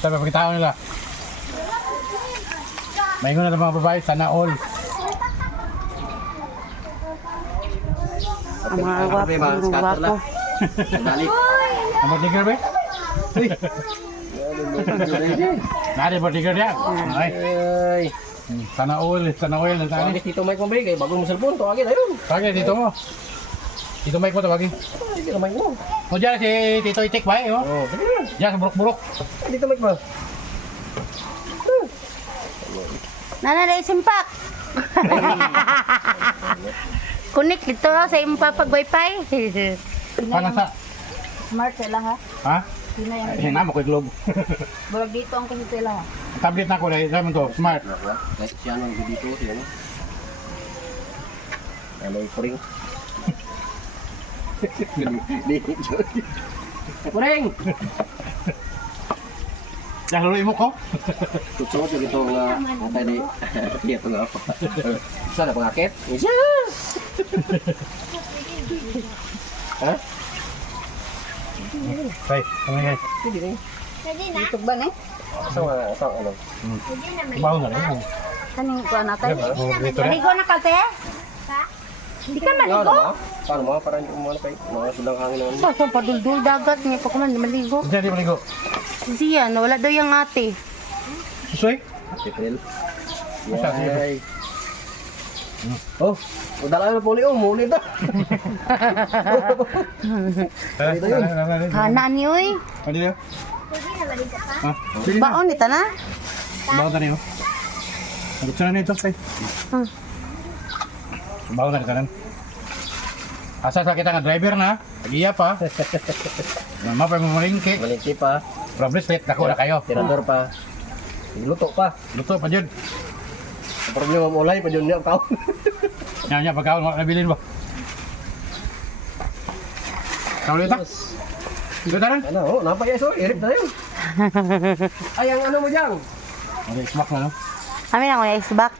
Sabi pagkatao nila. Maingon na mga babae, sana all. Ang mga gwapo. Ang bodyguard ba? Nari bodyguard yan. Ay. Sana all na tani. Tito Mike mo ba? Kaya bago mo cellphone, tawagin ayun. Bagay dito mo. Dito Mike mo tawagin. Tito Mike mo. O dyan si Tito Itik ba eh? Oh, Diyan sa burok-burok. Tito Mike mo. Nana na isimpak. Kunik dito sa impa pag wifi. Paano sa? Smart sila ha. Ha? Sino yung Hinama ko yung globe. bulag dito ang kasi sila ha. Tablet na ko dahil sabi mo to, smart. Kahit siya nang dito siya. Ano yung puring? Puring! Laluloy mo ko? Tutsunod yung ito nga atay ni Kaya ito nga ako. Saan na pangakit? Isa! Ha? Say, kami guys. Hindi na Dito ba na? Asang ano? Baho na rin. Kaning ko natin. Dito rin. Maligo na ka te? Hindi ka Ano maligo? ba? Paano mo? Para hindi umano kayo. Mga sulang hangin naman. So, paduldul dagat niya pa kuman maligo. Diyan di maligo. Siya, wala daw yung ate. Susoy? April. Basta, sige. Yay! Oh, udala na puli muli ta. Hana ni uy. Ano niyo? Ha? Sige na. Baon ita na. Baho na niyo. Gusto na nito, say. Baho na kanan. Asa sa kita nga driver na, tagiya pa. Mama pa mo malingki. Malingki pa. From bracelet, dako na kayo. Tirador pa. Luto pa. Luto pa dyan. Ang problema mo ulay pa dyan niya tao. Nya pagkaon mo nabilin ba? Kau lihat? Itu taran? Ano, oh, napaya so, irip na yun. Ay, ang ano mo dyan? Ada smak na no? Amin ako yung icebox.